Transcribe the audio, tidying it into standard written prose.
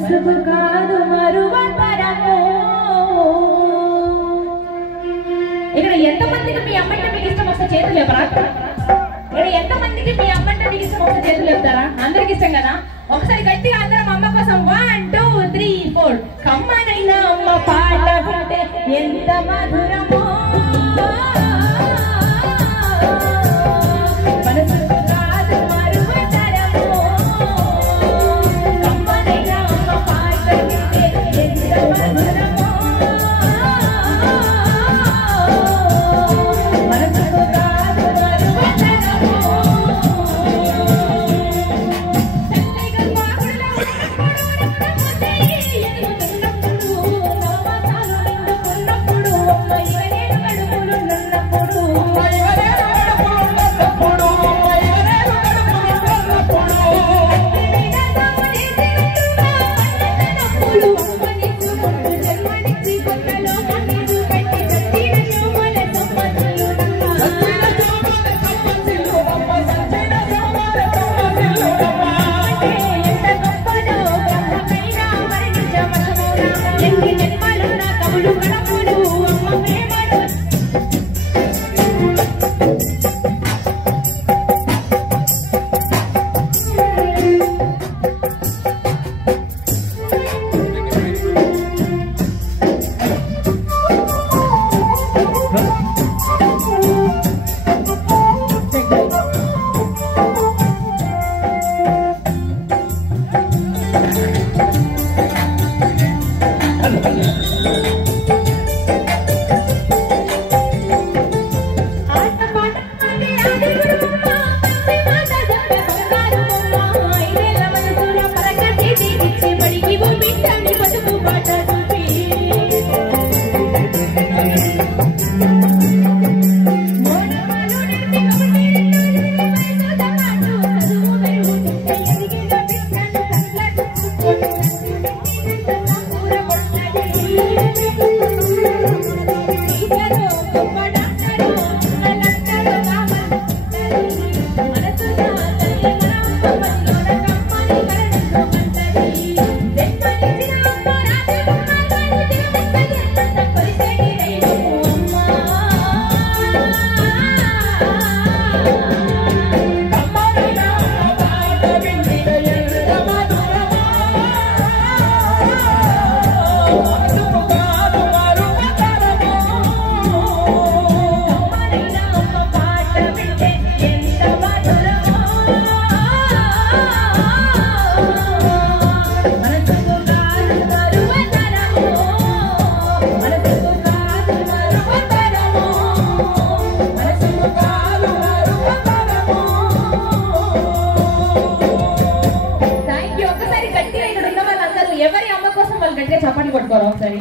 మనసుకు కాదు మరువతరము. ఇక్కడ ఎంతమందికి మీ అమ్మంటే మీకు ఇష్టం వస్తే చేతులు లేపరా? ఇక్కడ ఎంతమందికి మీ అమ్మంటే మీకు ఇష్టం వస్తే చేతులు లేపుతారా? అందరికి ఇష్టం కదా. ఒకసారి గట్టిగా అందరం అమ్మ కోసం 1 2 3 4. కమ్మనైన అమ్మ పాట వింటే ఎంత మధురమో, మనసుకు కాదు మరువతరము. కమ్మనైన అమ్మ పాట వింటే ఎంత మధురమో, మనసుకు కాదు మరువతరము. చల్లగా వాగులో ఉన్నప్పుడు ఎదుగుతున్నప్పుడు నవమాసాలు నిండుకున్నప్పుడు అమ్మ ఇవనేడు కడుపులు నన్నప్పుడు ఎవరి అమ్మ కోసం వాళ్ళు గట్టిగా చప్పట్లు కొట్టుకోరు ఒకసారి.